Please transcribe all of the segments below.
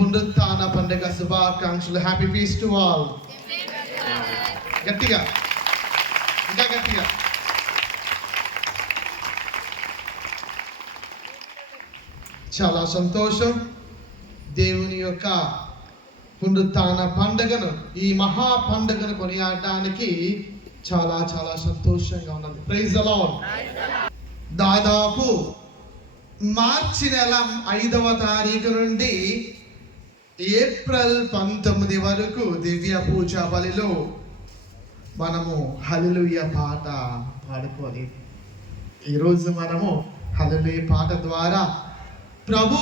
పునరుత్థాన పండుగ శుభాకాంక్షలు. Happy feast to all. గట్టిగా, ఇంకా గట్టిగా. చాలా సంతోషం. దేవుని యొక్క పునరుత్థాన పండుగను, ఈ మహా పండుగను కొనియాడడానికి చాలా చాలా సంతోషంగా ఉన్నది. Praise the Lord. దాదాపు మార్చి నెల 5వ తారీఖు నుండి ఏప్రిల్ 19 వరకు దివ్య పూజ బలిలో మనము హల్లెలూయా పాట పాడుకొని, ఈరోజు మనము హల్లెలూయా పాట ద్వారా ప్రభు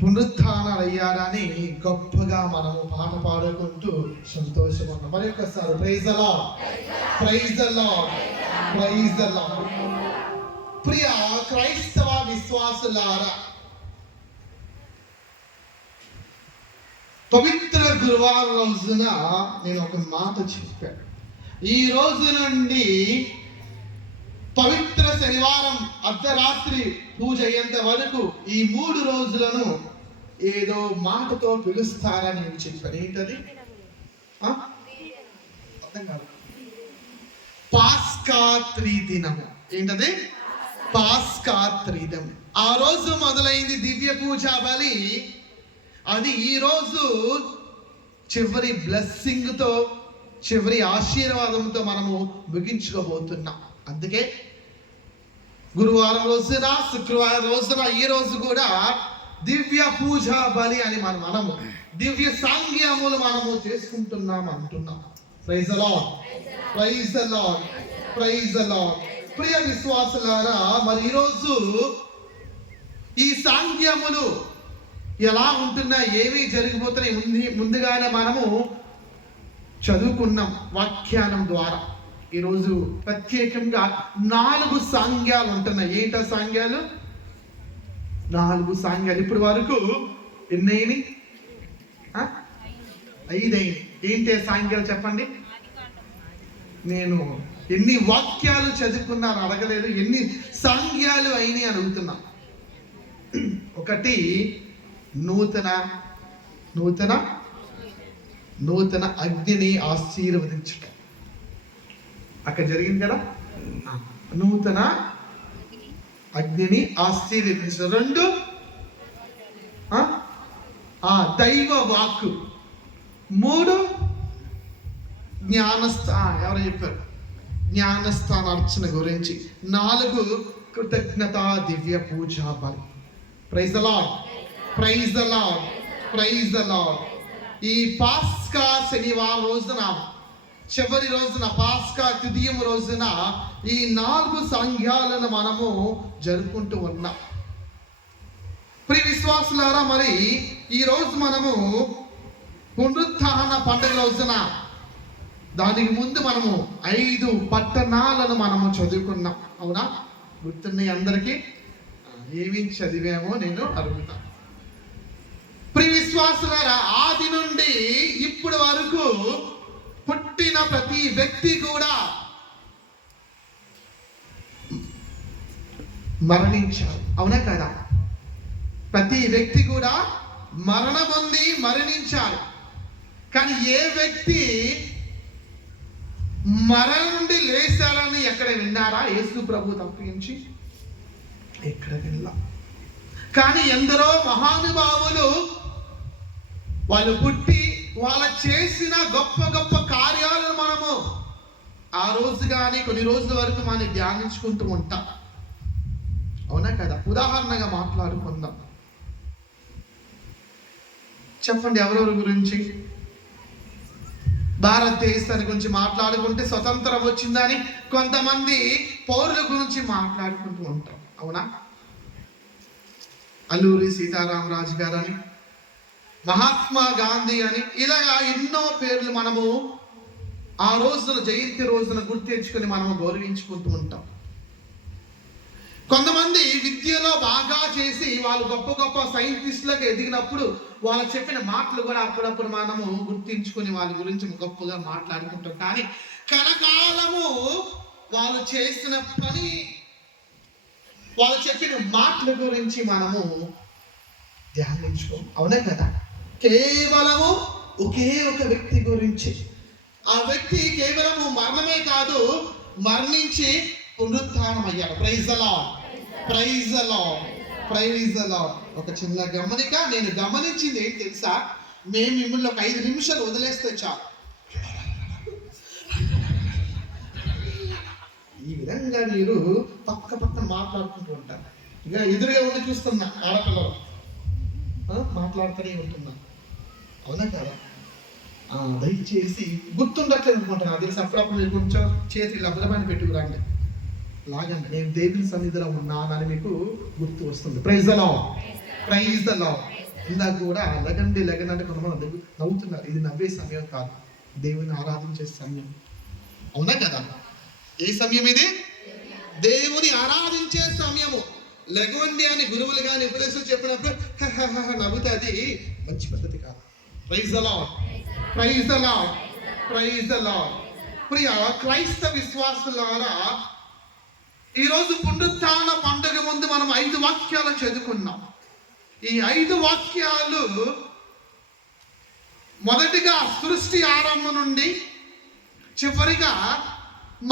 పునరుత్థానమయ్యారని గొప్పగా మనము పాట పాడుకుంటూ సంతోషపడ్డాం. మరి ఒక్కసారి praise the Lord, praise the Lord, praise the Lord. ప్రియ క్రైస్తవ విశ్వాసులారా, పవిత్ర గురువారం రోజున నేను ఒక మాట చెప్పాను. ఈ రోజు నుండి పవిత్ర శనివారం అర్ధరాత్రి పూజ అయ్యేంత వరకు ఈ 3 రోజులను ఏదో మాటతో పిలుస్తారని నేను చెప్పాను. ఏంటది? అర్థం కాదు. పాస్కా త్రిదినము. ఏంటది? పాస్కా త్రిదినం. ఆ రోజు మొదలైంది దివ్య పూజ బలి. అది ఈ రోజు చివరి బ్లెస్సింగ్ తో, చివరి ఆశీర్వాదంతో మనము ముగించుకోబోతున్నాం. అందుకే గురువారం రోజున, శుక్రవారం రోజున, ఈ రోజు కూడా దివ్య పూజ బలి అని మనము దివ్య సాంగ్యములు మనము చేసుకుంటున్నాం అంటున్నాం. Praise the Lord, praise the Lord, praise the Lord. ప్రియ విశ్వాసులారా, మరి ఈరోజు ఈ సాంగ్యములు ఎలా ఉంటున్నా, ఏమి జరిగిపోతున్నాయి ముందుగానే మనము చదువుకున్నాం వాఖ్యానం ద్వారా. ఈరోజు ప్రత్యేకంగా 4 సాంగ్యాలు ఉంటున్నాయి. ఏంటా సాంగ్యాలు? 4 సాంగ్యాలు. ఇప్పుడు వరకు ఎన్నైనాయి? 5 అయినాయి. ఏంటి సాంగ్యాలు చెప్పండి? నేను ఎన్ని వాక్యాలు చదువుకున్నాను అడగలేదు, ఎన్ని సాంగ్యాలు అయినాయి అడుగుతున్నా. ఒకటి నూతన అగ్నిని ఆశీర్వదించటం. అక్కడ జరిగింది కదా, నూతన అగ్నిని ఆశీర్వదించడం. 2 దైవ వాక్కు. 3 ఎవరు చెప్పారు? జ్ఞానస్థాన అర్చన గురించి. 4 కృతజ్ఞత దివ్య పూజ బలి. Praise the Lord, praise the Lord, praise the Lord. ఈ పాస్కా శనివారం రోజున, చివరి రోజున, పాస్కా తృతీయం రోజున ఈ 4 సాంగ్యాలను మనము జరుపుకుంటూ ఉన్నాం. ప్రియ విశ్వాసులారా, మరి ఈ రోజు మనము పునరుత్థాన పండుగ రోజున, దానికి ముందు మనము 5 పట్టణాలను మనము చదువుకున్నాం. అవునా? గుర్తున్నాయి అందరికీ? ఏమి చదివామో నేను అడుగుతాను. ప్రియ విశ్వాసులారా, ఆది నుండి ఇప్పుడు వరకు పుట్టిన ప్రతి వ్యక్తి కూడా మరణించారు. అవునా కదా? ప్రతి వ్యక్తి కూడా మరణం పొంది మరణించారు. కానీ ఏ వ్యక్తి మరణం నుండి లేచారని ఎక్కడ విన్నారా? యేసు ప్రభు తప్పించి ఎక్కడ వినలా. కానీ ఎందరో మహానుభావులు వాళ్ళు పుట్టి వాళ్ళు చేసిన గొప్ప గొప్ప కార్యాలను మనము ఆ రోజు కానీ కొన్ని రోజుల వరకు మనం ధ్యానించుకుంటూ ఉంటాం. అవునా కదా? ఉదాహరణగా మాట్లాడుకుందాం. చెప్పండి, ఎవరెవరి గురించి? భారతదేశాన్ని గురించి మాట్లాడుకుంటే స్వతంత్రం వచ్చిందని కొంతమంది పౌరుల గురించి మాట్లాడుకుంటూ ఉంటాం. అవునా? అల్లూరి సీతారామరాజు గారని, మహాత్మా గాంధీ అని, ఇలాగా ఎన్నో పేర్లు మనము ఆ రోజున, జయంతి రోజున గుర్తించుకొని మనము గౌరవించుకుంటూ ఉంటాం. కొంతమంది విద్యలో బాగా చేసి వాళ్ళు గొప్ప గొప్ప సైంటిస్టులకు ఎదిగినప్పుడు వాళ్ళు చెప్పిన మాటలు కూడా అప్పుడప్పుడు మనము గుర్తించుకొని వాళ్ళ గురించి గొప్పగా మాట్లాడుకుంటాం. కానీ కలకాలము వాళ్ళు చేసిన పని, వాళ్ళు చెప్పిన మాటల గురించి మనము ధ్యానించుకోం. అవునా కదా? కేవలము ఒకే ఒక వ్యక్తి గురించి. ఆ వ్యక్తి కేవలము మరణమే కాదు, మరణించి పునరుత్థానం అయ్యాడు. Praise the lord, praise the lord, praise the Lord. ఒక చిన్న గమనిక నేను గమనించింది ఏంటి తెలుసా? మేము మిమ్మల్ని ఒక 5 నిమిషాలు వదిలేస్తే చాలు, ఈ విధంగా మీరు పక్కన మాట్లాడుకుంటూ ఉంటారు. ఇక ఎదురుగా ఉండి చూస్తున్నా ఆడపిల్లలు మాట్లాడుతూనే ఉంటున్నా. అవునా కదా? దయచేసి గుర్తుండట్లేదు అనుకుంటున్నా. అది తెలిసి అప్పుడప్పుడు మీరు కొంచెం చేతి లబ్బలమని పెట్టుకురండి, లాగండి. నేను దేవుని సన్నిధిలో ఉన్నానని మీకు గుర్తు వస్తుంది. Praise the lord, praise the Lord. ఇందాక కూడా లగండి అంటే కొంతమంది నవ్వుతున్నారు. ఇది నవ్వే సమయం కాదు, దేవుని ఆరాధించే సమయం. అవునా కదా? ఏ సమయం ఇది? దేవుని ఆరాధించే సమయము. లెగవండి అని గురువులు కానీ ఉపదేశం చెప్పినప్పుడు నవ్వుతే అది మంచి పద్ధతి కాదు. Praise the lord, praise the lord, praise the Lord. ప్రియ క్రైస్తవ విశ్వాసులారా, ఈరోజు పునరుత్థాన పండుగ ముందు మనం 5 వాక్యాలు చదువుకున్నాం. ఈ 5 వాక్యాలు మొదటిగా సృష్టి ఆరంభం నుండి చివరిగా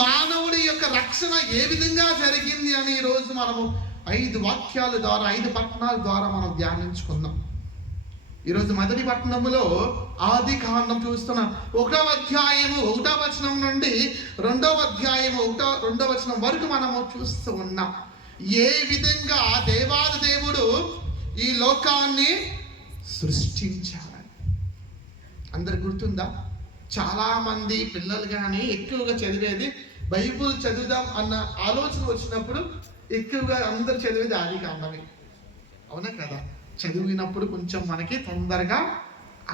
మానవుడి యొక్క రక్షణ ఏ విధంగా జరిగింది అని ఈరోజు మనము 5 వాక్యాల ద్వారా 5 పట్టణాల ద్వారా మనం ధ్యానించుకున్నాం. ఈరోజు మొదటి పట్టణములో ఆది కాండం చూస్తున్నాం. 1వ అధ్యాయము 1వ వచనం నుండి 2వ అధ్యాయము 2వ వచనం వరకు మనము చూస్తూ ఉన్నాం. ఏ విధంగా దేవాది దేవుడు ఈ లోకాన్ని సృష్టించాలని. అందరు గుర్తుందా? చాలా మంది పిల్లలు కానీ ఎక్కువగా చదివేది బైబుల్ చదువుదాం అన్న ఆలోచన వచ్చినప్పుడు ఎక్కువగా అందరు చదివేది ఆది కాండమే. అవునా కదా? చదివినప్పుడు కొంచెం మనకి తొందరగా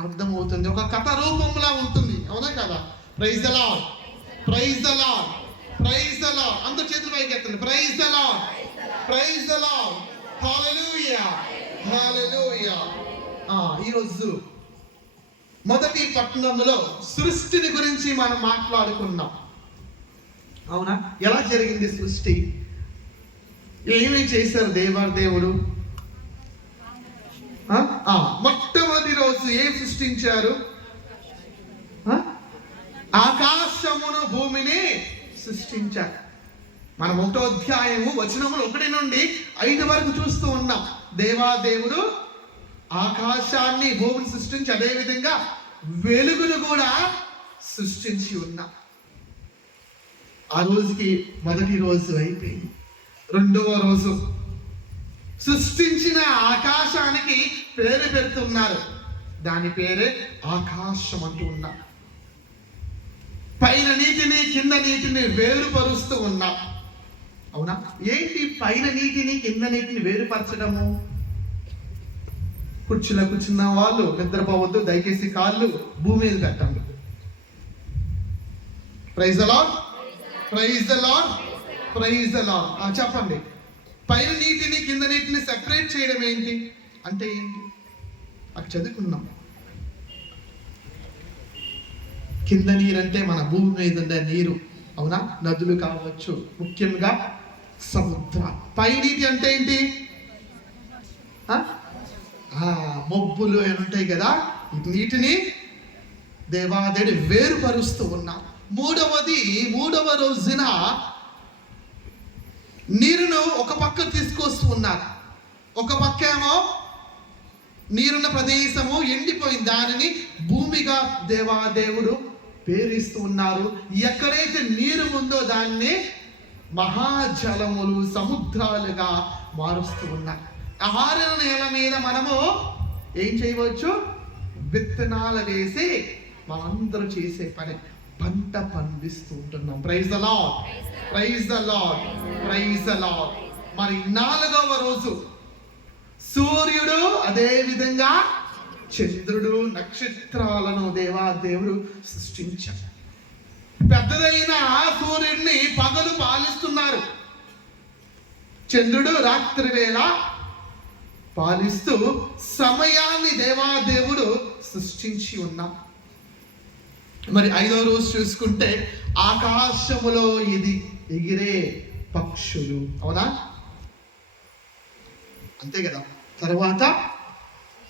అర్థమవుతుంది, ఒక కథ రూపంలా ఉంటుంది. అవునా కదా? Praise the lord, praise the lord, praise the Lord. అందరు చేతులు పైకి ఎత్తండి. Praise the lord, praise the Lord, hallelujah, hallelujah. ఈరోజు మొదటి పట్టణంలో సృష్టిని గురించి మనం మాట్లాడుకున్నాం. అవునా? ఎలా జరిగింది సృష్టి? ఏమి చేశారు దేవుడు? మొట్టమొదటి రోజు ఏం సృష్టించారు? ఆకాశమును భూమిని సృష్టించారు. మనం 1వ అధ్యాయము వచనములు 1 నుండి 5 వరకు చూస్తూ ఉన్నాం. దేవుడు ఆకాశాన్ని భూమిని సృష్టించి అదే విధంగా వెలుగును కూడా సృష్టించి ఉన్నా. ఆ రోజుకి మొదటి రోజు అయిపోయింది. 2వ రోజు సృష్టించిన ఆకాశానికి పేరు పెడుతున్నారు. దాని పేరే ఆకాశం అంటూ ఉన్నా. పైన నీటిని కింద నీటిని వేరుపరుస్తూ ఉన్నా. అవునా? ఏంటి పైన నీటిని కింద నీటిని వేరుపరచడము? కుర్చీలో కూర్చున్న వాళ్ళు నిద్రపోవద్దు, దయచేసి కాళ్ళు భూమి మీద పెట్టండి. Praise the lord, praise the lord, praise the Lord. చెప్పండి, పైన నీటిని కింద నీటిని సెపరేట్ చేయడం ఏంటి అంటే ఏంటి? అది చదువుకున్నాం. కింద నీరు అంటే మన భూమి మీద ఉండే నీరు. అవునా? నదులు కావచ్చు, ముఖ్యంగా సముద్రాలు. పై నీటి అంటే ఏంటి? మబ్బులు అని ఉంటాయి కదా, నీటిని దేవాదేవుడు వేరుపరుస్తూ ఉన్నా. మూడవ రోజున నీరును ఒక పక్క తీసుకొస్తూ ఉన్నారు. ఒక పక్క ఏమో నీరున్న ప్రదేశము ఎండిపోయింది, దానిని భూమిగా దేవాదేవుడు పేరిస్తూ ఉన్నారు. ఎక్కడైతే నీరు ఉందో దాన్ని మహాజలములు, సముద్రాలుగా మారుస్తూ ఉన్నారు. ఆరిన నేల మీద మనము ఏం చేయవచ్చు? విత్తనాలు వేసి మనందరూ చేసే పని పంట పండిస్తూ ఉంటున్నాం. Praise the lord, praise the lord, praise the Lord. మరి 4వ రోజు సూర్యుడు, అదే విధంగా చంద్రుడు, నక్షత్రాలను దేవుడు సృష్టించాడు. పెద్దదైన సూర్యుడిని పగలు పాలిస్తున్నారు, చంద్రుడు రాత్రి వేళ పాలిస్తూ సమయాన్ని దేవుడు సృష్టించి ఉన్నాం. మరి 5వ రోజు చూసుకుంటే ఆకాశములో ఇది ఎగిరే పక్షులు. అవునా? అంతే కదా? తర్వాత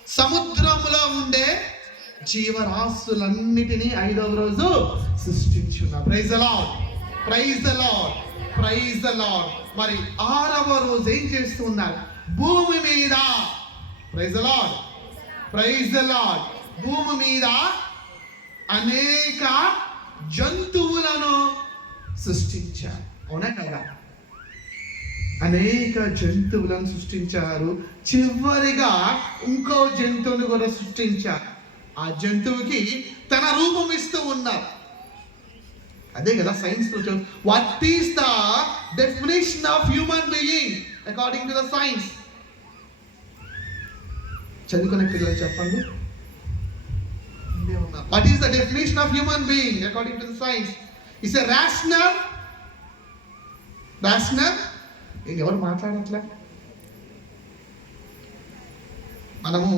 సముద్రంలో ఉండే జీవరాశులన్నిటినీ 5వ రోజు సృష్టించున్నారు. Praise the lord, praise the lord, praise the Lord. మరి 6వ రోజు ఏం చేస్తూ ఉన్నారు? భూమి మీద, praise the lord, praise the Lord, భూమి మీద అనేక జంతువులను సృష్టించారు. అవునా కదా? అనేక జంతువులను సృష్టించారు. చివరిగా ఇంకో జంతువుని కూడా సృష్టించారు. ఆ జంతువుకి తన రూపం ఇస్తూ ఉన్నారు. అదే కదా సైన్స్ లో. What is the definition of human being according to the science? చదువుకునే పిల్లలు చెప్పండి. What is the definition of human being according to the science? It's a rational. ఎవరు మాట్లాడట్లే? మనము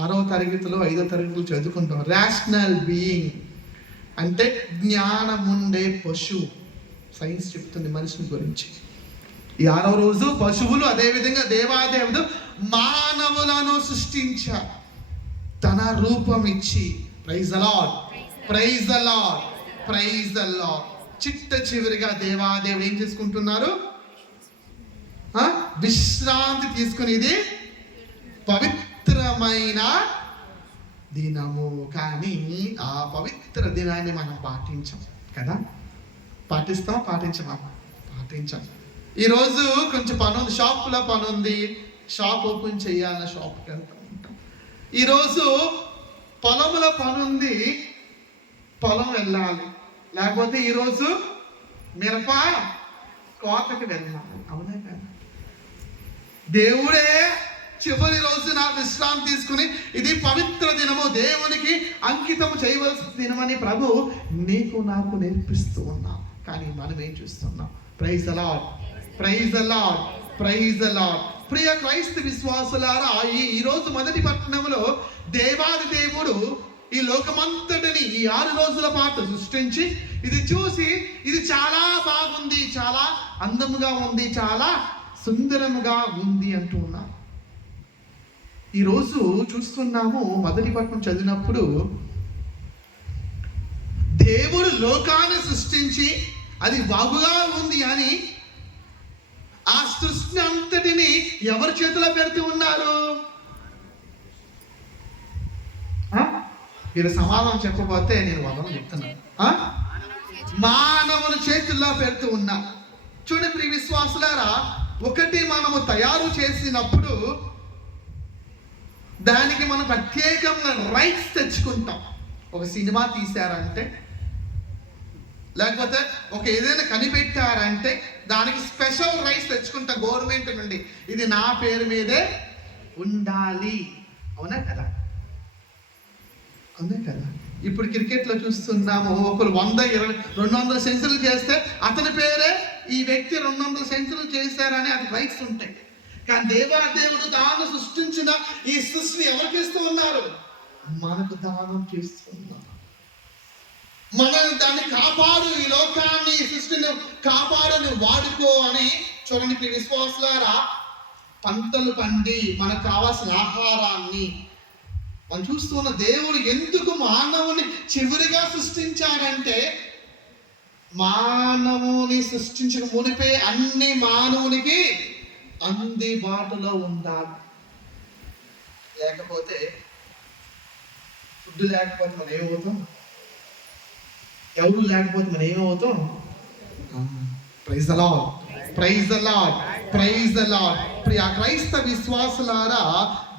6వ తరగతిలో 5వ తరగతిలో చదువుకుంటాం. రేషనల్ బీయింగ్ అంటే జ్ఞానం ఉండే పశువు. సైన్స్ చెప్తుంది మనిషిని గురించి. ఈ 6వ రోజు పశువులు, అదేవిధంగా దేవాదేవుడు మానవులను సృష్టించారు తన రూపం ఇచ్చి. Praise the lord, praise the lord, praise the Lord. చిట్ట చివరిగా దేవాదేవుడు ఏం చేసుకుంటున్నారు? విశ్రాంతి తీసుకునేది పవిత్రమైన దినము. కానీ ఆ పవిత్ర దినాన్ని మనం పాటించాం కదా? పాటిస్తామా? పాటించాం. ఈరోజు కొంచెం పని ఉంది, షాప్లో పని ఉంది, షాప్ ఓపెన్ చేయాలని షాప్కి వెళ్తూ ఉంటాం. ఈరోజు పొలంలో పని ఉంది, పొలం వెళ్ళాలి. లేకపోతే ఈరోజు మిరప కోతకి వెళ్ళాలి. అవునా కదా? దేవుడే చివరి రోజున విశ్రాంతి తీసుకుని ఇది పవిత్ర దినము, దేవునికి అంకితం చేయవలసిన దినమని ప్రభు నీకు నాకు నేర్పిస్తూ ఉన్నాం. కానీ మనం ఏం చూస్తున్నాం? Praise the lord, praise the lord, praise the Lord. ప్రియ క్రైస్త విశ్వాసులారా, ఈ రోజు మొదటి పట్టణంలో దేవాది దేవుడు ఈ లోకమంతటిని ఈ 6 రోజుల పాటు సృష్టించి ఇది చూసి ఇది చాలా బాగుంది, చాలా అందముగా ఉంది, చాలా సుందరముగా ఉంది అంటూ ఉన్నారు. ఈరోజు చూస్తున్నాము, మొదటి పట్టణం చదివినప్పుడు దేవుడు లోకాన్ని సృష్టించి అది బాగుగా ఉంది అని ఆ సృష్టి అంతటిని ఎవరి చేతిలో పెడుతూ ఉన్నారు? మీరు సమాధానం చెప్పబోతే నేను వదలను చెప్తున్నాను. మానవుని చేతుల్లో పెడుతూ ఉన్నా. చూడండి ప్రియ విశ్వాసులారా, ఒకటి మనము తయారు చేసినప్పుడు దానికి మనం ప్రత్యేకంగా రైట్స్ తెచ్చుకుంటాం. ఒక సినిమా తీశారంటే, లేకపోతే ఒక ఏదైనా కనిపెట్టారంటే దానికి స్పెషల్ రైట్స్ తెచ్చుకుంటాం గవర్నమెంట్ నుండి. ఇది నా పేరు మీదే ఉండాలి. అవునా కదా? అవునా కదా? ఇప్పుడు క్రికెట్లో చూస్తున్నాము, ఒకరు 100, 20, 200 సెంచరీలు చేస్తే అతని పేరే ఈ వ్యక్తి 200 సెంచరీలు చేశారని అది రైట్స్ ఉంటాయి. కానీ దేవాదేవుడు తాను సృష్టించిన ఈ సృష్టిని ఎవరికి ఇస్తూ ఉన్నారు? మనకు దానం చేస్తున్నారు. మనం దాన్ని కాపాడు, ఈ లోకాన్ని, ఈ సృష్టిని కాపాడని వాడుకో అని. చూడండి ప్రియ విశ్వాసులారా, పంటలు పండి మనకు కావాల్సిన ఆహారాన్ని మనం చూస్తున్న దేవుడు ఎందుకు మానవుని చివరిగా సృష్టించారంటే, మానవుని సృష్టించిన మునిపే అన్ని మానవునికి అందుబాటులో ఉండాలి. లేకపోతే ఫుడ్ లేకపోతే మనం ఏమవుతాం? ఎవరు లేకపోతే మనం ఏమవుతాం? Praise the lord, praise the lord, praise the Lord. ప్రియ క్రైస్తవ విశ్వాసులారా,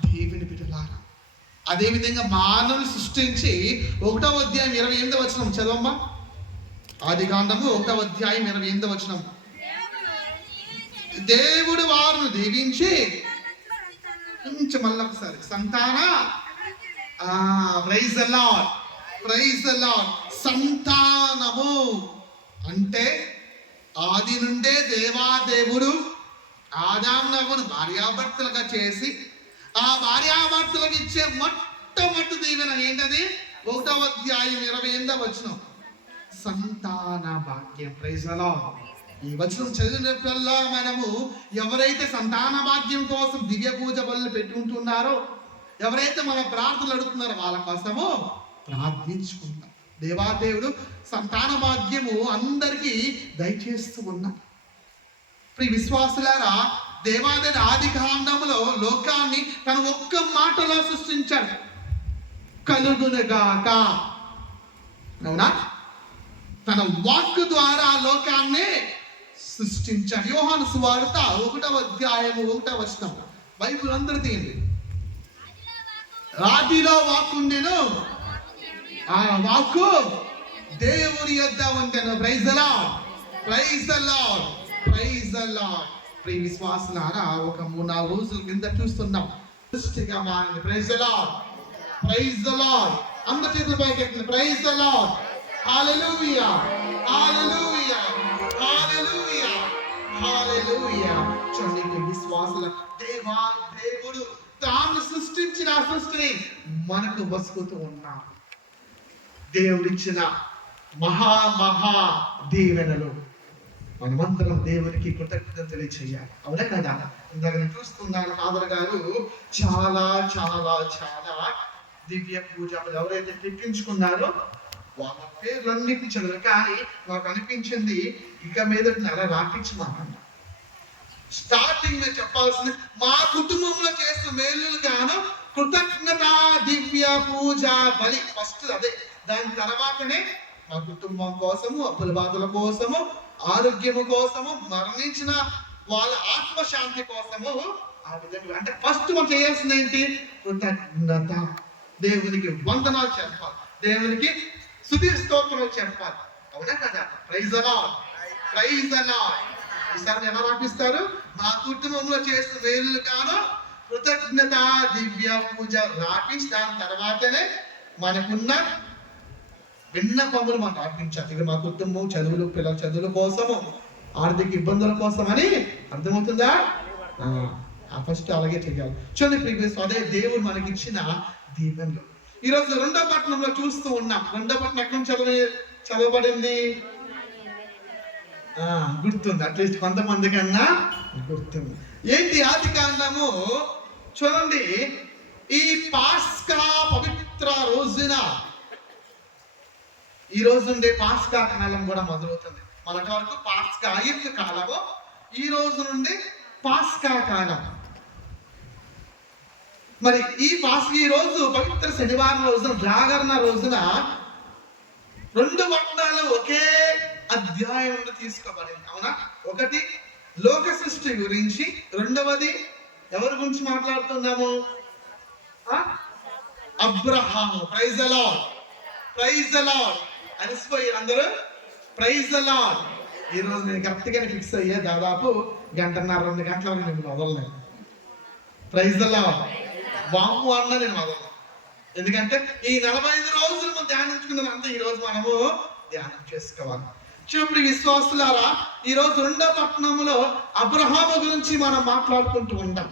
దేవుని బిడ్డలారా, అదేవిధంగా మానవుని సృష్టించి 1వ అధ్యాయం 28వ వచనం చదవమ్మా. ఆదికాండము 1వ అధ్యాయం 28వ వచనం. దేవుడు వారిని దీవించి మళ్ళీ ఒకసారి సంతాన, praise the lord, praise the Lord. సంతానము అంటే ఆది నుండే దేవాదేవుడు ఆదామునవ్వను భార్యాభర్తలుగా చేసి ఆ భార్యాభర్తలకు ఇచ్చే మొట్టమొదటి దీవెన ఏంటది? 1వ అధ్యాయం 28వ వచనం, సంతాన భాగ్యం. Praise the Lord. ఈ వచనం చదివినప్పుడల్లా మనము ఎవరైతే సంతాన భాగ్యం కోసం దివ్య పూజ బలులు పెట్టుకుంటున్నారో, ఎవరైతే మన ప్రార్థనలు అడుగుతున్నారో వాళ్ళ కోసము ప్రార్థించుకుంటాం. దేవాదేవుడు సంతాన భాగ్యము అందరికీ దయచేస్తూ ఉన్నా. ప్రియ విశ్వాసులారా, దేవాదేవుడు ఆది కాండములో లోకాన్ని తన ఒక్క మాటలో సృష్టించాడు, కలుగునుగాక. అవునా? తన వాక్కు ద్వారా లోకాన్ని సృష్టించాడు. యోహాను సువార్త 1వ అధ్యాయము 1వ వచనం. బైబిల్ అందరూ తీయండి. ఆదిలో వాక్కు ఉండెను, ఆ వాక్కు దేవుని యొద్ద ఉండెను. Praise the Lord, praise the Lord, praise the Lord. ప్రియ విశ్వాసులారా, ఒక 3-4 రోజుల కింద చూస్తున్నాం సృష్టిగా మారింది. Praise the Lord, praise the Lord. అందరి చేతుల పైకి ఎత్తండి. Praise the Lord, hallelujah, hallelujah, hallelujah, hallelujah. చూడండి విశ్వాసుల దేవుడు తాను సృష్టించిన సృష్టిని మనకు వసుకుతూ ఉన్నాడు. దేవుడిచ్చిన మహా దీవెనలు మనమందరం దేవునికి కృతజ్ఞత తెలియచేయాలి. అవునా కదా? ఇందాక నేను చూస్తున్నాను, ఫాదర్ గారు చాలా చాలా చాలా దివ్య పూజ ఎవరైతే తెప్పించుకున్నారో వాళ్ళ పేర్లన్నిటిని చదివారు. కానీ నాకు అనిపించింది ఇక మీద నెల రాపించమాకండి. స్టార్టింగ్ నేను చెప్పాల్సింది, మా కుటుంబంలో చేసిన మేలులు గాను కృతజ్ఞత దివ్య పూజ బలి. ఫస్ట్ అదే. దాని తర్వాతనే మా కుటుంబం కోసము, అప్పుల బాధల కోసము, ఆరోగ్యము కోసము, మరణించిన వాళ్ళ ఆత్మశాంతి కోసము, ఆ విధంగా. అంటే ఫస్ట్ మనం చేయాల్సింది ఏంటి? కృతజ్ఞత. దేవునికి వందనాలు చెప్పాలి, దేవునికి స్తుతి స్తోత్రాలు చెప్పాలి. అవునా కదా? Praise the Lord, praise the Lord. ఈసారి ఎలా రాపిస్తారు? మా కుటుంబంలో చేసిన మేలు గాను కృతజ్ఞత దివ్య పూజ రాపించి దాని తర్వాతనే మనకున్న విన్నపములు మనం రాపించాలి. ఇక మా కుటుంబం చదువులు, పిల్లల చదువుల కోసము, ఆర్థిక ఇబ్బందుల కోసం అని అర్థమవుతుందా? ఫస్ట్ అలాగే చేయాలి. చూడండి ప్రీవియస్ అదే దేవుడు మనకిచ్చిన దీవెనలు. ఈరోజు 2వ పట్టణంలో చూస్తూ ఉన్నాం. 2వ పట్టణం ఎక్కడ చదవబడింది? గుర్తుంది, అట్లీస్ట్ కొంతమంది కన్నా గుర్తుంది. ఏంటి? ఆది కాండము చూడండి. ఈ పాస్కా పవిత్ర రోజున, ఈ రోజు నుండి పాస్కా కాలం కూడా మొదలవుతుంది. మొదటి వరకు పాస్కా అయ్యింది కాలము, ఈ రోజు నుండి పాస్కా కాలం. మరి ఈ రోజు పవిత్ర శనివారం రోజున, జాగరణ రోజున 2 పట్టణాలు ఒకే అధ్యాయం తీసుకోబడింది. అవునా? ఒకటి లోక సృష్టి గురించి, రెండవది ఎవరి గురించి మాట్లాడుతున్నాము? అబ్రహాము. Praise the Lord, praise the Lord. అలసిపోయారు అందరూ. Praise the Lord. ఈ రోజు నేను కరెక్ట్ గానే ఫిక్స్ అయ్యా, దాదాపు 1.5-2 గంటల నేను వదలలేదు. Praise the lord. బాంబు అన్నా నేను వదలను. ఎందుకంటే ఈ 45 రోజులు మనం ధ్యానించుకున్నదంతా ఈ రోజు మనము ధ్యానం చేసుకోవాలి. చూడండి విశ్వాసులారా, ఈ రోజు 2వ పట్టణంలో అబ్రహాము గురించి మనం మాట్లాడుకుంటూ ఉంటాం.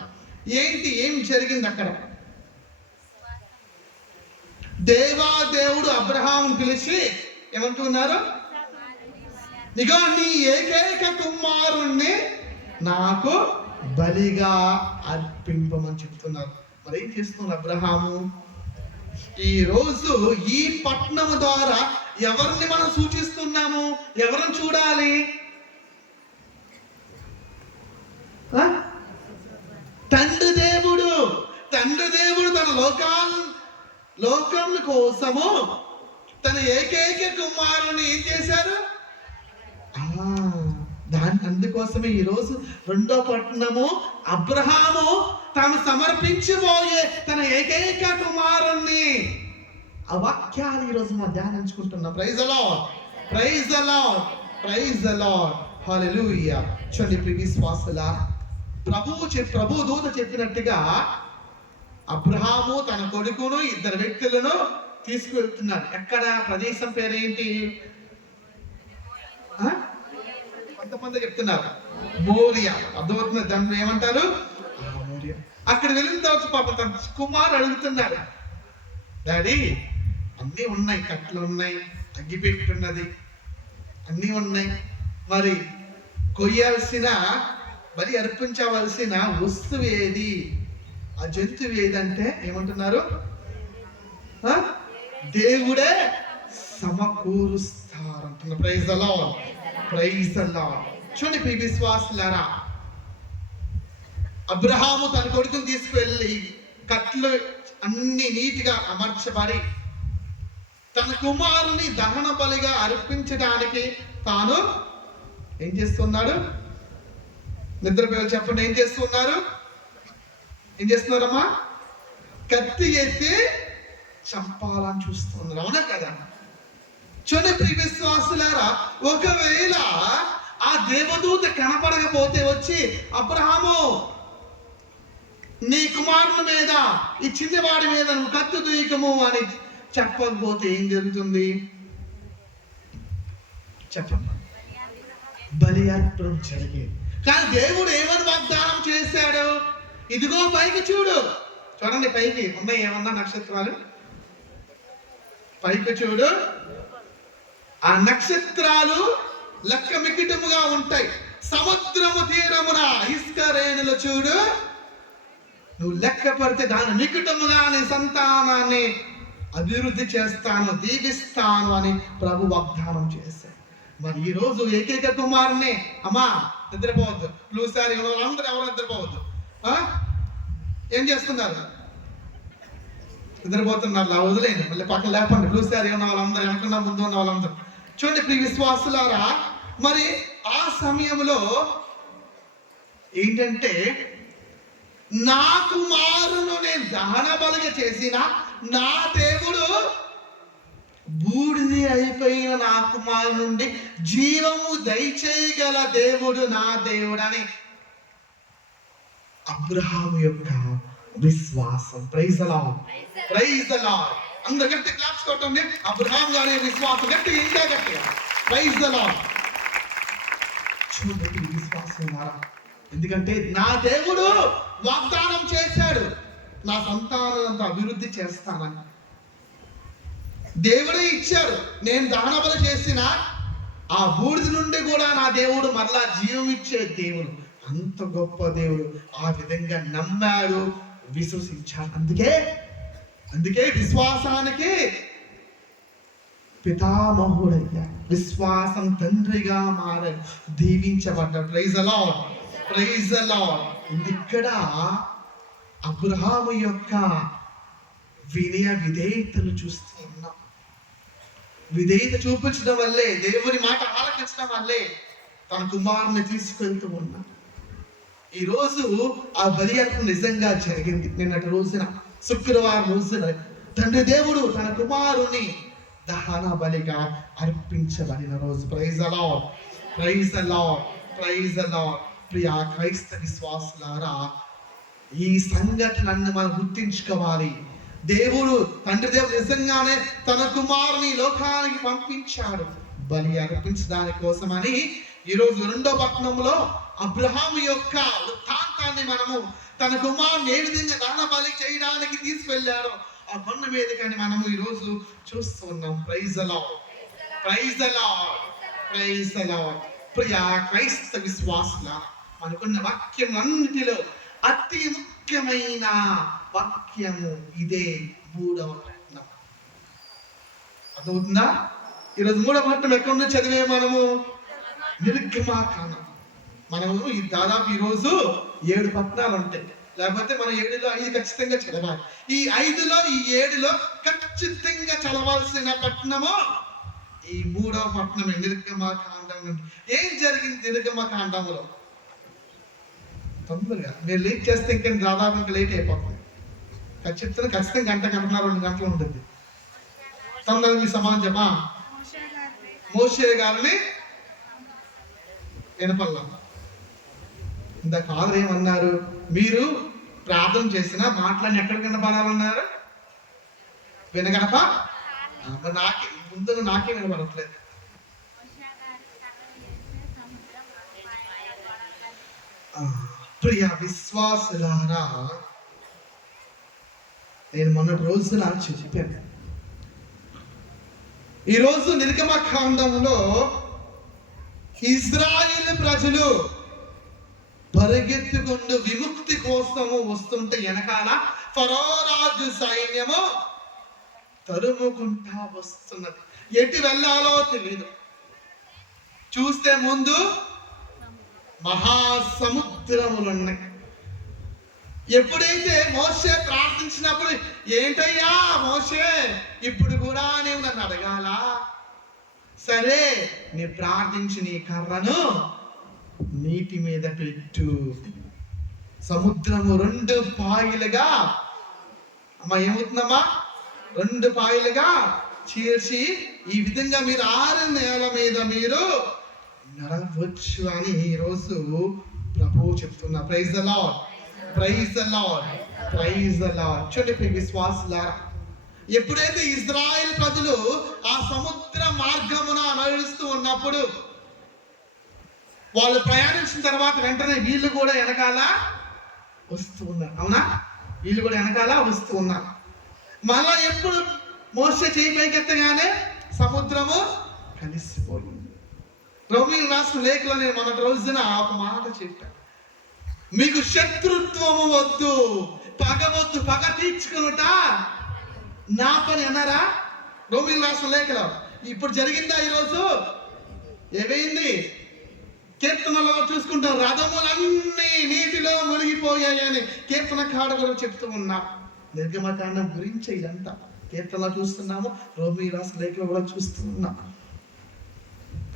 ఏం జరిగింది అక్కడ? దేవుడు అబ్రహామును పిలిచి ఏమంటున్నారు? ఇగో నీ ఏకైక కుమారుణ్ణి నాకు బలిగా అర్పింపమని చెప్తున్నారు. మరి ఏం చేస్తున్నారు అబ్రహాము? ఈ రోజు ఈ పట్టణము ద్వారా ఎవరిని మనం సూచిస్తున్నాము? ఎవరిని చూడాలి? తండ్రి దేవుడు తన లోకం కోసము తన ఏకైక కుమారుని ఏం చేశారు? అందుకోసమే ఈరోజు 2వ పట్టణము అబ్రహాము తాను సమర్పించబోయే తన ఏకైక కుమారుణ్ణి, ఆ వాక్యాలు ఈరోజు మనం ధ్యానించుకుంటున్నాం. Praise the Lord, praise the Lord, praise the Lord, hallelujah. చూడండి ప్రియ విశ్వాసులారా, ప్రభు దూత చెప్పినట్టుగా అబ్రహాము తన కొడుకును 2 వ్యక్తులను తీసుకువెళ్తున్నాడు. ఎక్కడ? ప్రదేశం పేరేంటి? కొంతమంది చెప్తున్నారు మోరియా. అర్థమవుతుంది? దాన్ని ఏమంటారు? మోరియా. అక్కడ వెళ్ళిన తర్వాత పాపం తన కుమారు అడుగుతున్నాడు, డాడీ అన్నీ ఉన్నాయి, కట్లు ఉన్నాయి, అగ్గిపెట్టున్నది, అన్నీ ఉన్నాయి, మరి కొయ్యాల్సిన బలి అర్పించవలసిన వస్తువు ఏది ఆ జంతువు ఏదంటే ఏమంటున్నారు? దేవుడే సమకూరుస్తారంటున్న. Praise the lord, praise the lord. చూడండి ప్రియ విశ్వాసులారా, అబ్రహాము తన కొడుకుని తీసుకువెళ్ళి కట్లు అన్ని నీటిగా అమర్చబడి తన కుమారుని దహన బలిగా అర్పించడానికి తాను ఏం చేస్తున్నాడు? నిద్రపోయి చెప్పండి, ఏం చేస్తున్నారమ్మా? కత్తి ఎత్తి చంపాలని చూస్తున్నారు. అవునా కదా? చూడండి ప్రియ విశ్వాసులారా, ఒకవేళ ఆ దేవదూత కనపడకపోతే వచ్చి అబ్రహాము నీ కుమారుని మీద, ఈ చిన్నవాడి మీద నువ్వు కత్తి దూయకము అని చెప్పకపోతే ఏం జరుగుతుంది? చెప్పండి. బలి అర్పణ జరిగేది. కానీ దేవుడు ఏమని వాగ్దానం చేశాడు? ఇదిగో పైకి చూడండి, పైకి ఉన్నాయి ఏమన్నా నక్షత్రాలు, పైకి చూడు. ఆ నక్షత్రాలు లెక్క మికిటముగా ఉంటాయి. సముద్రము తీరమున ఇసుక రేణులు చూడు, నువ్వు లెక్క పడితే దాని మికిటముగా నీ సంతానాన్ని అభివృద్ధి చేస్తాను, దీవిస్తాను అని ప్రభు వాగ్దానం చేశాడు. మరి ఈ రోజు ఏకైక కుమారుని, అమ్మా నిద్రపోవద్దు, బ్లూ సారీ వాళ్ళందరూ ఎవరు నిద్రపోవద్దు. ఏం చేస్తున్నారు? నిద్రపోతున్నారు. వదిలేండి, మళ్ళీ పక్కన లేపండి. బ్లూ సారీ ఉన్న వాళ్ళందరూ, వెనకున్న ముందు ఉన్న వాళ్ళందరూ. చూడండి ప్రియ విశ్వాసులారా, మరి ఆ సమయంలో ఏంటంటే, నా కుమారును నేను దహన బలిగా చేసిన నా దేవుడు బూడిది అయిపోయిన నా కుమారు నుండి జీవము దయచేయగల దేవుడు నా దేవుడు అని అబ్రహాము యొక్క విశ్వాసం. Praise the lord, praise the Lord. అందరూ గట్టి క్లాప్స్ కొట్టండి. అబ్రహాం గారి విశ్వాసం గట్టి, ఇంకా గట్టిగా ప్రైజ్ ద లార్డ్. చూడండి విశ్వాసం ఉన్నారా? ఎందుకంటే నా దేవుడు వాగ్దానం చేశాడు, నా సంతానంతో అభివృద్ధి చేస్తానని. దేవుడే ఇచ్చాడు. నేను దహన బలి చేసిన ఆ బూడిద నుండి కూడా నా దేవుడు మరలా జీవం ఇచ్చే దేవుడు, అంత గొప్ప దేవుడు. ఆ విధంగా నమ్మాడు, విశ్వసించాడు. అందుకే విశ్వాసానికి పితామహుడయ్యా, విశ్వాసం తండ్రిగా మారాడు, దీవించబడ్డాడు. Praise the lord, praise the Lord. ఇక్కడ అబ్రహాము యొక్క వినయ విధేయతలు చూస్తూ ఉన్నాం. విధేయత చూపించడం వల్లే, దేవుని మాట ఆలకించడం వల్లే తన కుమారుని తీసుకెళ్తూ ఉన్నా. ఈరోజు ఆ బలి అర్పణ నిజంగా జరిగింది. నిన్నటి రోజున, శుక్రవారం రోజున తండ్రి దేవుడు తన కుమారుని దహన బలిగా అర్పించబడిన రోజు. Praise the lord, praise the lord, praise the Lord. ప్రియా క్రైస్తవ విశ్వాసులారా, ఈ సంఘటనను మనం గుర్తించుకోవాలి. దేవుడు, తండ్రి దేవుడు నిజంగానే తన కుమారుని లోకానికి పంపించాడు బలి అర్పించడాని కోసమని. ఈరోజు 2వ పట్టణంలో అబ్రహాము యొక్క వృత్తాంతాన్ని మనము, తన కుమారుని ఏ విధంగా దహన బలి చేయడానికి తీసుకెళ్లాడో ఆ కొండ మీద కానీ మనము ఈరోజు చూస్తూ ఉన్నాం. Praise the lord, praise the lord, praise the Lord. ప్రియా క్రైస్తవ విశ్వాసుల, మనకున్న వాక్యం అన్నిటిలో అతి ముఖ్యమైన వాక్యము ఇదే, 3వ పట్టణం. అర్థమవుతుందా? ఈరోజు 3వ పట్టణం ఎక్కడి నుంచి చదివే మనము? నిర్గమాకాండం. మనము ఈ దాదాపు ఈరోజు 7 పట్టణాలు ఉంటాయి, లేకపోతే మనం 7లో 5 ఖచ్చితంగా చదవాలి. ఈ 5లో ఈ 7లో ఖచ్చితంగా చదవాల్సిన పట్టణము ఈ 3వ పట్టణమే, నిర్గమాకాండం. ఏం జరిగింది నిర్గమాకాండంలో? తొందరగా మీరు లేట్ చేస్తే ఇంకా దాదాపు ఇంకా లేట్ అయిపోతుంది. ఖచ్చితంగా గంటన్నర 2 గంటలు ఉంటుంది. తొందరగా మీ సమాధానం చెప్పా. మోషే గారిని వినపల్లా. ఇంత ఫాదర్ ఏమన్నారు? మీరు ప్రార్థన చేసినా మాట్లాడి ఎక్కడ వినపడాలన్నారు? వినగనప. నాకే వినపడట్లేదు. ప్రియ విశ్వాసులారా, నేను మొన్నటి రోజున చెప్పాను. ఈరోజు నిర్గమకాండంలో ఇజ్రాయేలు ప్రజలు పరిగెత్తుకుంటూ విముక్తి కోసము వస్తుంటే వెనకాల ఫరో రాజు సైన్యము తరుముకుంటా వస్తున్నది. ఎటు వెళ్ళాలో తెలియదు. చూస్తే ముందు మహాసముద్రములు ఉన్నాయి. ఎప్పుడైతే మోషే ప్రార్థించినప్పుడు, ఏంటయ్యా మోషే, ఇప్పుడు కూడా నీవు నన్ను అడగాల? సరే, నీ ప్రార్థించి నీ కర్రను నీటి మీద పెట్టు. సముద్రము 2 పాయలుగా ఏమవుతుందమ్మా, 2 పాయలుగా చీల్చి ఈ విధంగా మీరు 6 నేల మీద మీరు నడవచ్చు అని ఈరోజు ప్రభువు చెప్తున్నా. Praise the lord, praise the lord, praise the lord. చూడండి విశ్వాసులారా, ఎప్పుడైతే ఇజ్రాయెల్ ప్రజలు ఆ సముద్ర మార్గమున నడుస్తూ ఉన్నప్పుడు, వాళ్ళు ప్రయాణించిన తర్వాత వెంటనే వీళ్ళు కూడా వెనకాల వస్తూ ఉన్నారు. అవునా? వీళ్ళు కూడా వెనకాల వస్తూ ఉన్నారు. మళ్ళా ఎప్పుడు మోషే చేయి పైకెత్తగానే సముద్రము కలిసిపోయింది. రోమీయుల రాసిన లేఖలో నేను మొన్నటి రోజున ఒక మాట చెప్పాను, మీకు శత్రుత్వము వద్దు, పగ వద్దు, పగ తీర్చుకునుట నా పని అన్నారా రోమీయుల రాసిన లేఖలో. ఇప్పుడు జరిగిందా ఈరోజు? ఏమైంది? కీర్తనలో చూసుకుంటాం, రథములన్నీ నీటిలో మునిగిపోయాయని కీర్తనకారుడు చెప్తూ ఉన్నా. నిర్గమకాండం గురించి ఇదంతా కీర్తనలో చూస్తున్నాము, రోమీయుల రాసిన లేఖలో కూడా చూస్తూ ఉన్నాం.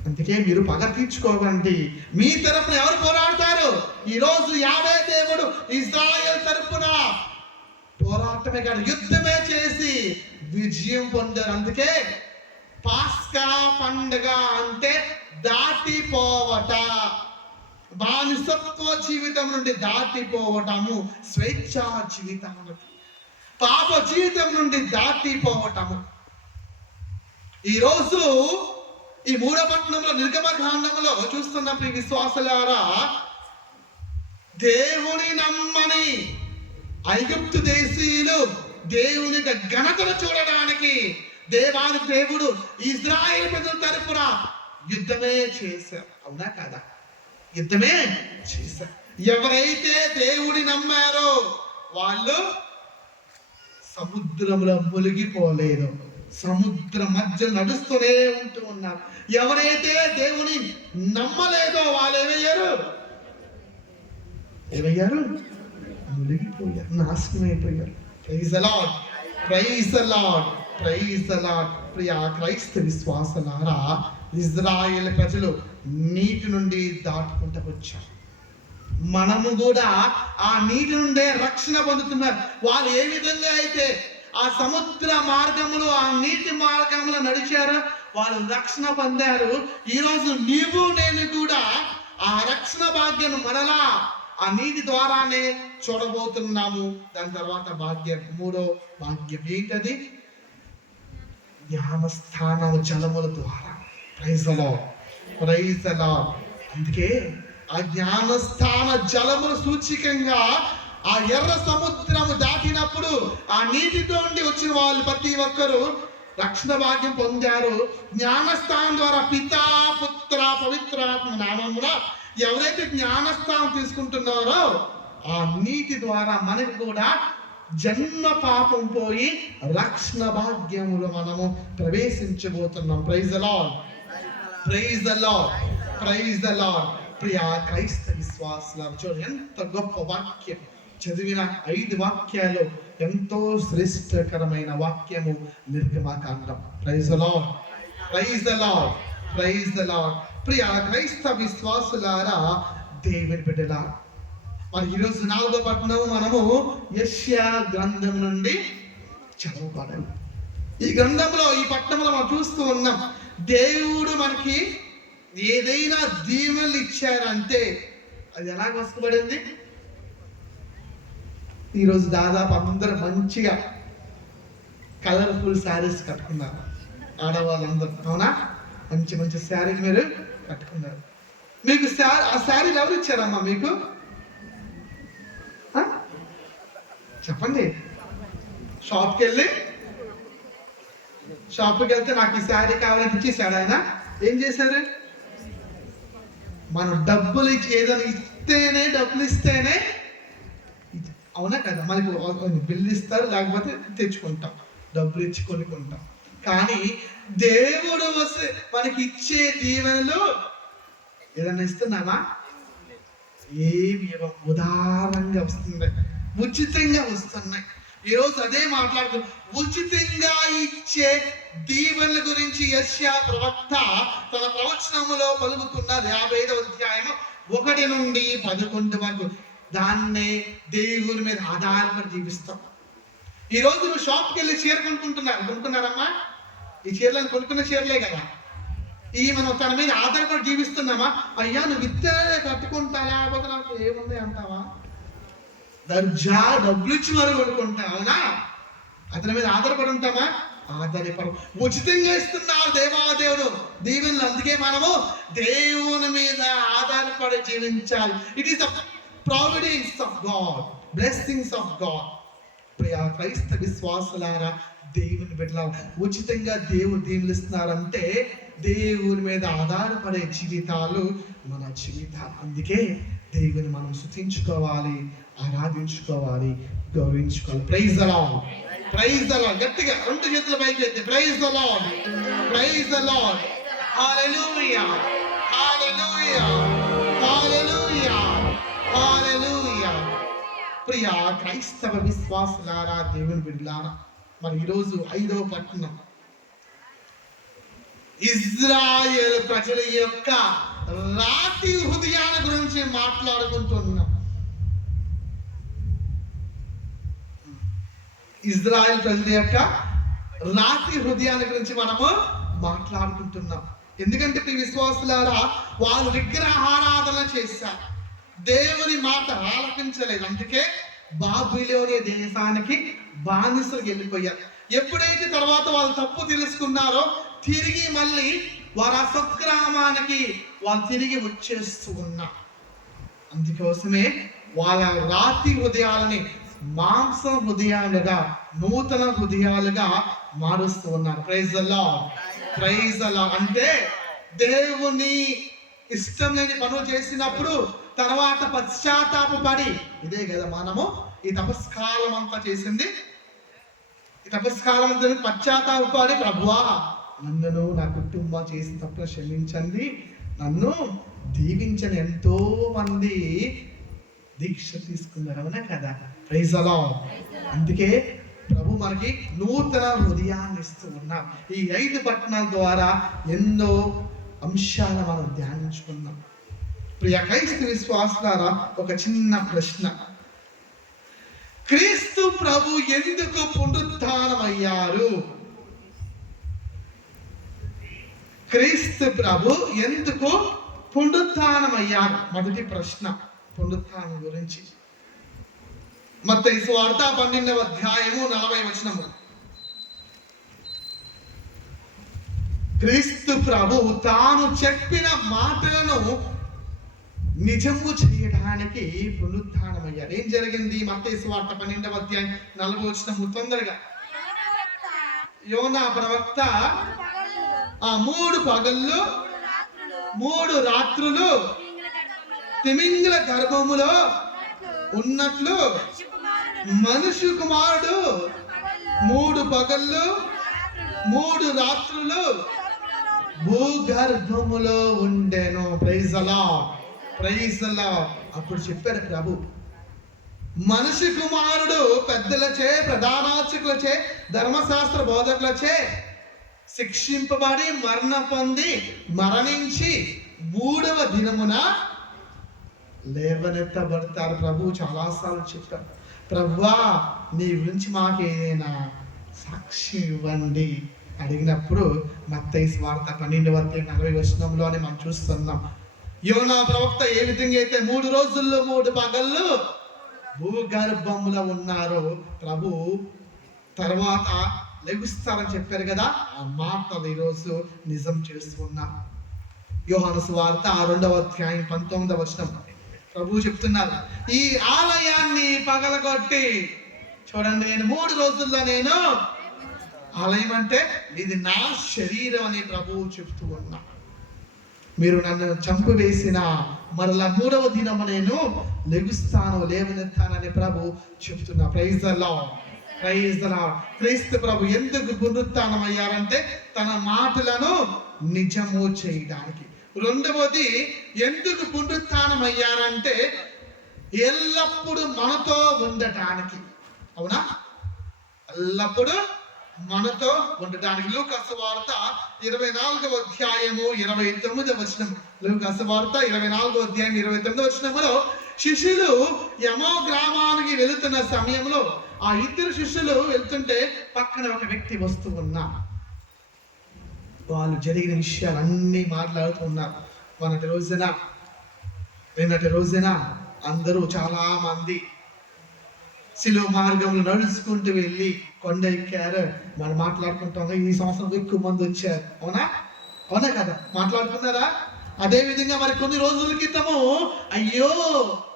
అందుకే మీరు పగ తీర్చుకోకండి. మీ తరపున ఎవరు పోరాడతారు? ఈరోజు యావే దేవుడు ఇజ్రాయెల్ తరపున పోరాటమే కాదు, యుద్ధమే చేసి విజయం పొందారు. అందుకే పాస్కా పండుగ అంటే దాటిపోవట, బానిసత్వ జీవితం నుండి దాటిపోవటము, స్వేచ్ఛా జీవితం, పాప జీవితం నుండి దాటిపోవటము. ఈరోజు ఈ 3వ పట్టణంలో నిర్గమకాండంలో చూస్తున్న ప్రియ విశ్వాసులారా, దేవుని నమ్మని ఐగుప్తు దేశీయులు దేవుని ఘనతను చూడడానికి దేవాది దేవుడు ఇజ్రాయెల్ ప్రజల తరపున యుద్ధమే చేశారు. అవునా కాదా? యుద్ధమే చేశారు. ఎవరైతే దేవుని నమ్మారో వాళ్ళు సముద్రంలో మునిగిపోలేదు, సముద్ర మధ్య నడుస్తూనే ఉంటూ ఉన్నారు. ఎవరైతే దేవుని నమ్మలేదో వాళ్ళు ఏమయ్యారు? మునిగిపోయారు, నాశనం అయిపోయారు. Praise the lord, praise the lord, praise the Lord. ప్రియ క్రైస్తవ విశ్వాసులారా, ఇజ్రాయెల్ ప్రజలు నీటి నుండి దాటుకుంటూ వచ్చారు. మనము కూడా ఆ నీటి నుండే రక్షణ పొందుతున్నారు. వాళ్ళు ఏ విధంగా అయితే ఆ సముద్ర మార్గములు, ఆ నీటి మార్గములు నడిచారు, వాళ్ళు రక్షణ పొందారు. ఈరోజు నీవు నేను కూడా ఆ రక్షణ భాగ్యం మరలా ఆ నీటి ద్వారానే చూడబోతున్నాము. దాని తర్వాత భాగ్యం, 3వ భాగ్యం ఏంటది? జ్ఞానస్థానం జలముల ద్వారా. Praise the lord, praise the lord. అందుకే ఆ జ్ఞానస్థాన జలముల సూచికంగా ఆ ఎర్ర సముద్రము దాటినప్పుడు ఆ నీటితో నుండి వచ్చిన వాళ్ళు ప్రతి ఒక్కరు రక్షణ భాగ్యం పొందారు. జ్ఞానస్థానం ద్వారా పితా పుత్ర పవిత్రాత్మ నామమున ఎవరైతే జ్ఞానస్థానం తీసుకుంటున్నారో ఆ నీటి ద్వారా మనకు కూడా జన్మ పాపం పోయి రక్షణ భాగ్యములో మనము ప్రవేశించబోతున్నాం. Praise the lord, praise the lord, praise the Lord. ప్రియ క్రైస్తవ విశ్వాసులారా, చూడండి ఎంత గొప్ప వాక్యం చదివిన 5 వాక్యాలు ఎంతో శ్రేష్టకరమైన వాక్యము నిర్గమకాండం. Praise the lord, praise the lord, praise the Lord. ప్రియ క్రైస్తవ విశ్వాసులారా, దేవుని బిడ్డలారా, మరి ఈరోజు 4వ పట్టణం మనము యెషయా గ్రంథం నుండి చదవబడాలి. ఈ గ్రంథంలో, ఈ పట్టణంలో మనం చూస్తూ ఉన్నాం, దేవుడు మనకి ఏదైనా దీవెనలు ఇచ్చారంటే అది ఎలా వస్తుపడింది? ఈరోజు దాదాపు అందరూ మంచిగా కలర్ఫుల్ శారీస్ కట్టుకున్నారు, ఆడవాళ్ళందరూ. అవునా? మంచి మంచి శారీలు మీరు కట్టుకున్నారు. మీకు ఆ శారీలు ఎవరు ఇచ్చారమ్మా మీకు? చెప్పండి. షాప్కి వెళ్తే నాకు ఈ శారీ కావాలని ఇచ్చేసాడు ఆయన. ఏం చేశారు? మనం డబ్బులు ఇచ్చి ఏదైనా డబ్బులు ఇస్తేనే అవునా కదా, మనకి బిల్లు ఇస్తారు, లేకపోతే తెచ్చుకుంటాం, డబ్బులు ఇచ్చి కొనుక్కుంటాం. కానీ దేవుడు మనకి ఇచ్చే దీవెనలు ఏదన్నా ఇస్తున్నామా? ఏమి ఉదారంగా వస్తుంది, ఉచితంగా వస్తున్నాయి. ఈరోజు అదే మాట్లాడుతున్నాం. ఉచితంగా ఇచ్చే దీవెనల గురించి యెషయా ప్రవక్త తన ప్రవచనములో పలుకుతున్నారు. 55వ అధ్యాయము 1 నుండి 11 వరకు. దాన్నే దేవుని మీద ఆధారపడి జీవిస్తాం. ఈరోజు నువ్వు షాప్కి వెళ్ళి చీర కొనుక్కున్నారమ్మా? ఈ చీరలను కొనుక్కున్న చీరలే కదా. మనం తన మీద ఆధారపడి జీవిస్తున్నామా? అయ్యా నువ్వు ఇస్తే కట్టుకుంటా, లేకపోతే నాకు ఏముంది అంటావా? దర్జా డబ్బులు ఇచ్చి మరి కొనుక్కుంటా, అవునా? అతని మీద ఆధారపడి ఉంటామా? ఆధారపడు. ఉచితంగా ఇస్తున్నారు దేవాదేవుడు దీవెనలు. అందుకే మనము దేవుని మీద ఆధారపడి జీవించాలి. It is the providence of God, blessings of God. ప్రియ క్రైస్తవ విశ్వాసులారా, దేవుని బిడ్డలారా, ఉచితంగా దేవుడు దీవెనలు ఇస్తున్నారంటే దేవుని మీద ఆధారపడే జీవితాలు మన జీవితాలు. అందుకే దేవుని మనం స్తుతించుకోవాలి, ఆరాధించుకోవాలి, గౌరవించుకోవాలి. Praise the lord, praise the Lord. గట్టిగా 2 చేతుల పైకి ఎత్తి praise the lord, praise the Lord. Hallelujah, hallelujah, hallelujah, hallelujah. ప్రియ క్రైస్తవ విశ్వాసులారా, దేవుని బిడ్డలారా, మరి ఈరోజు 5వ పట్టణం ఇజ్రాయేల్ ప్రజల యొక్క రాతి హృదయాల గురించి మాట్లాడుకుంటున్నాం. ఇజ్రాయేల్ ప్రజల యొక్క రాతి హృదయాల గురించి మనము మాట్లాడుకుంటున్నాం. ఎందుకంటే విశ్వాసులారా, వాళ్ళు విగ్రహారాధన చేశారు, దేవుని మాట ఆలకించలేదు. అందుకే బాబిలోనియ దేశానికి బానిసలు వెళ్ళిపోయారు. ఎప్పుడైతే తర్వాత వాళ్ళు తప్పు తెలుసుకున్నారో తిరిగి మళ్ళీ వారు ఆ స్వగ్రామానికి వాళ్ళు తిరిగి వచ్చేస్తూ ఉన్నారు. అందుకోసమే వాళ్ళ రాతి హృదయాలని మాంసం హృదయాలుగా, నూతన హృదయాలుగా మారుస్తూ ఉన్నారు. Praise the lord, praise the lord. అంటే దేవుని ఇష్టం లేని పనులు చేసినప్పుడు తర్వాత పశ్చాత్తాపపడి, ఇదే కదా మనము ఈ తపస్కాలం అంతా చేసింది. ఈ తపస్కాలం అంతా పశ్చాత్తాపపడి, ప్రభువా నన్ను నా కుటుంబం చేసిన తప్పును క్షమించండి, నన్ను దీవించని ఎంతో మంది దీక్ష తీసుకున్నారు, అవునా కదా? Praise the lord. అందుకే ప్రభు మనకి నూతన హృదయాన్ని ఇస్తూ ఉన్నాం. ఈ 5 పట్టణాల ద్వారా ఎన్నో అంశాలు మనం ధ్యానించుకున్నాం. ప్రియ క్రైస్తవ విశ్వాసులారా, ఒక చిన్న ప్రశ్న. క్రీస్తు ప్రభు ఎందుకు పునరుత్థానమయ్యారు? క్రీస్తు ప్రభు ఎందుకు పునరుత్థానమయ్యారు? మొదటి ప్రశ్న పునరుత్థానం గురించి. మత్తయి సువార్త 12వ అధ్యాయము 40వ వచనము. క్రీస్తు ప్రభు తాను చెప్పిన మాటలను నిజము చేయడానికి పునరుత్థానమయ్యారు. ఏం జరిగింది? మత్తయి సువార్త 12వ అధ్యాయం 40వ వచనము. తొందరగా. యోనా ప్రవక్త 3 పగళ్ళు 3 రాత్రులు తిమింగల గర్భములో ఉన్నట్లు మనుష్య కుమారుడు 3 పగళ్ళు 3 రాత్రులు భూగర్భములో ఉండెను. Praise the lord, praise the lord. అప్పుడు చెప్పారు ప్రభు, మనిషి కుమారుడు పెద్దలచే, ప్రధానార్చకులచే, ధర్మశాస్త్ర బోధకులచే శిక్షింపబడి మరణ పొంది మరణించి 3వ దినమున లేవనెత్తబడతారు. ప్రభు చాలాసార్లు చెప్పారు, ప్రభువా నీ గురించి మాకేదైనా సాక్షి ఇవ్వండి అడిగినప్పుడు మత్తయి సువార్త 12వ అధ్యాయం 40వ వచనంలోనే మనం చూస్తున్నాం. యోనా ప్రవక్త ఏ విధంగా అయితే 3 రోజుల్లో 3 పగళ్ళు భూగర్భంలో ఉన్నారో ప్రభు తర్వాత లెగుస్తారని చెప్పారు కదా, ఆ మాటలు ఈరోజు నిజం చేస్తున్నాం. యోహాను సువార్త 2వ అధ్యాయం 19వ వచనం ప్రభు చెప్తున్నారు, ఈ ఆలయాన్ని పగలగొట్టి చూడండి, నేను 3 రోజుల్లో నేను ఆలయం అంటే ఇది నా శరీరం అని ప్రభువు చెప్తూ ఉన్నా. మీరు నన్ను చంపివేసిన మరలా 3వ దినము నేను లెగుస్తాను, లేవనెత్తానని ప్రభు చెప్తున్నా. Praise the lord, praise the lord. క్రీస్తు ప్రభు ఎందుకు పునరుత్థానం అయ్యారంటే తన మాటలను నిజము చేయడానికి. రెండవది ఎందుకు పునరుత్థానం అయ్యారంటే ఎల్లప్పుడూ మనతో ఉండటానికి. అవునా? ఎల్లప్పుడూ మనతో ఉండటానికి. లూకా సువార్త 24వ అధ్యాయము 29వ వచనం. లూకా సువార్త 24వ అధ్యాయం 29వ వచనములో శిష్యులు యమో గ్రామానికి వెళుతున్న సమయంలో ఆ ఇద్దరు శిష్యులు వెళ్తుంటే పక్కన ఒక వ్యక్తి వస్తూ ఉన్నా. వాళ్ళు జరిగిన విషయాలన్నీ మాట్లాడుతూ ఉన్నారు. నిన్నటి రోజున అందరూ చాలా మంది శిలువ మార్గంలో నడుచుకుంటూ వెళ్ళి కొండ ఎక్కారు. మనం మాట్లాడుకుంటాం, ఈ సంవత్సరం ఎక్కువ మంది వచ్చారు. అవునా కదా? మాట్లాడుకున్నారా? అదే విధంగా మరి కొన్ని రోజుల క్రితము అయ్యో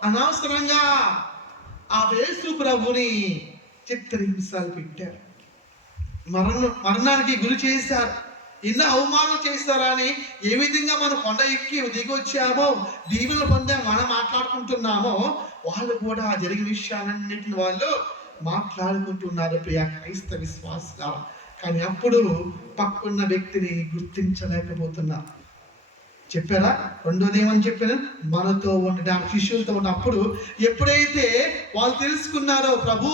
అనవసరంగా ఆ యేసు ప్రభుని చిత్రహింసలు పెట్టారు, మరణానికి గురి చేశారు, ఇన్న అవమానం చేస్తారా అని ఏ విధంగా మనం కొండ ఎక్కి దిగొచ్చామో, దీవులు పొందా మనం మాట్లాడుకుంటున్నామో, వాళ్ళు కూడా జరిగిన విషయాలన్నింటిని వాళ్ళు మాట్లాడుకుంటున్నారు ప్రియ క్రైస్తవ విశ్వాసాలు. కానీ అప్పుడు పక్కన్న వ్యక్తిని గుర్తించలేకపోతున్నారు. చెప్పారా? రెండోది ఏమని చెప్పారు? మనతో ఉండడానికి, శిష్యులతో ఉన్నప్పుడు ఎప్పుడైతే వాళ్ళు తెలుసుకున్నారో ప్రభు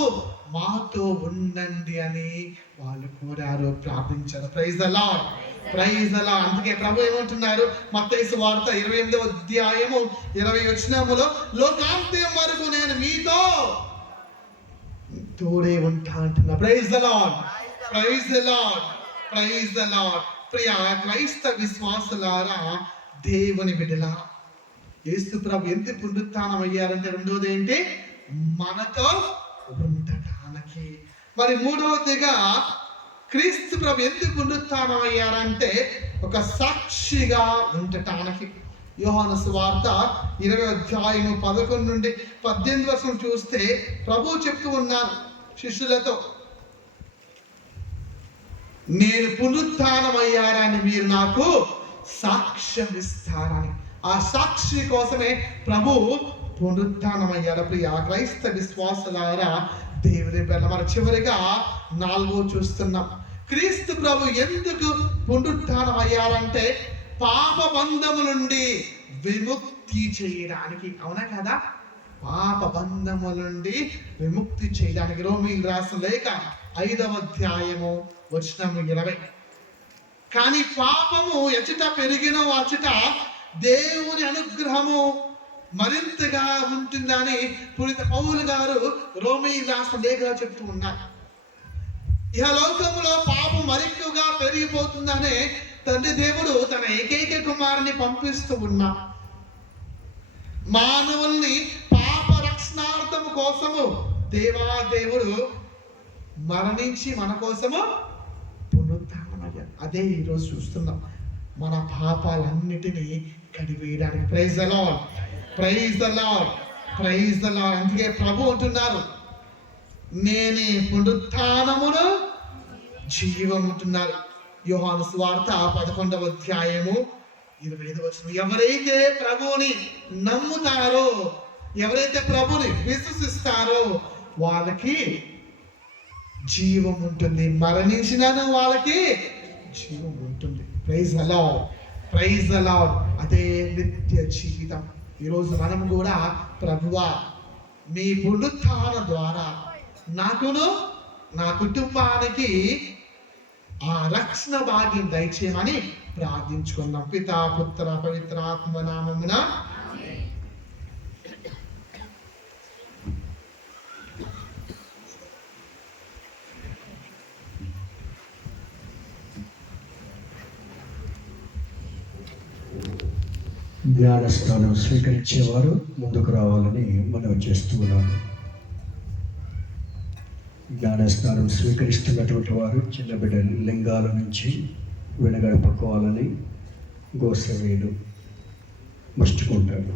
మాతో ఉండండి అని వాళ్ళు కోరారు, ప్రార్థించారు. Praise the lord, praise the lord. అందుకే ప్రభు ఏమంటున్నారు? మత్తయి సువార్త 28వ అధ్యాయము 20వ వచనములో లోకాంత్యం వరకు నేను మీతో తోడే ఉంటా అంటున్నా. Praise the lord, praise the lord, praise the Lord. ప్రియ క్రైస్తవ విశ్వాసులారా, దేవుని బిడ్డలారా, యేసు ప్రభు ఎందుకు పునరుత్థానం అయ్యారంటే రెండోది ఏంటి? మనతో ఉండటానికి. మరి మూడవదిగా క్రీస్తు ప్రభు ఎందుకు పునరుత్థానం అయ్యారంటే ఒక సాక్షిగా ఉండటానికి. యోహాను సువార్త 20వ అధ్యాయం 11 నుండి 18 వచనం చూస్తే ప్రభు చెప్తూ ఉన్నారు శిష్యులతో, నేను పునరుత్థానం అయ్యారని మీరు నాకు సాక్ష్యం ఇస్తారని. ఆ సాక్షి కోసమే ప్రభు పునరుత్థానం అయ్యారు. ప్రియ క్రైస్తవ విశ్వాసులారా, దేవుని బిడ్డలారా, మరి చివరిగా 4వ చూస్తున్నాం. క్రీస్తు ప్రభు ఎందుకు పునరుత్థానం అయ్యారంటే పాప బంధము నుండి విముక్తి చేయడానికి. అవునా కదా? పాప బంధము నుండి విముక్తి చేయడానికి. రోమీయులకు రాసిన లేఖ 5వ అధ్యాయము వచనం 20. కానీ పాపము ఎచ్చట పెరిగిన అచ్చట దేవుని అనుగ్రహము మరింతగా ఉంటుందని పునీత పౌలు గారు రోమీయులకు రాసిన లేఖలో చెప్తూ ఉన్నారు. ఇహలోకంలో పాపం మరింతగా పెరిగిపోతుందనే తండ్రి దేవుడు తన ఏకైక కుమారుని పంపిస్తూ ఉన్నా మానవుల్ని పాప రక్షణార్థం కోసము దేవుడు మరణించి మన కోసము పునరుత్థానమయ్యాడు. అదే ఈరోజు చూస్తున్నాం, మన పాపాలన్నిటినీ కడివేయడానికి. Praise the lord, praise the lord, praise the lord. అందుకే ప్రభు అంటున్నారు, నేనే పునరుత్థానమును జీవం అంటున్నారు. యోహాను సువార్త 11వ అధ్యాయము 25వ వచనం. ఎవరైతే ప్రభువుని నమ్ముతారో, ఎవరైతే ప్రభుని విశ్వసిస్తారో వాళ్ళకి జీవం ఉంటుంది, మరణించినాను వాళ్ళకి జీవం ఉంటుంది. Praise the lord, praise the lord. అదే నిత్య జీవితం. ఈరోజు మనం కూడా ప్రభువా మీ పునరుత్థాన ద్వారా నాకును నా కుటుంబానికి ఆ రక్షణ భాగ్యం దయచేయమని ప్రార్థించుకుందాం. పితా పుత్ర పవిత్ర ఆత్మ నామమున. జ్ఞానస్నానం స్వీకరించేవారు ముందుకు రావాలని మనవి చేస్తూ ఉన్నాను. జ్ఞానస్నానం స్వీకరిస్తున్నటువంటి వారు చిన్న బిడ్డ లింగాల నుంచి వెనగడపకోవాలని గోసవేలు ముష్టుకుంటారు.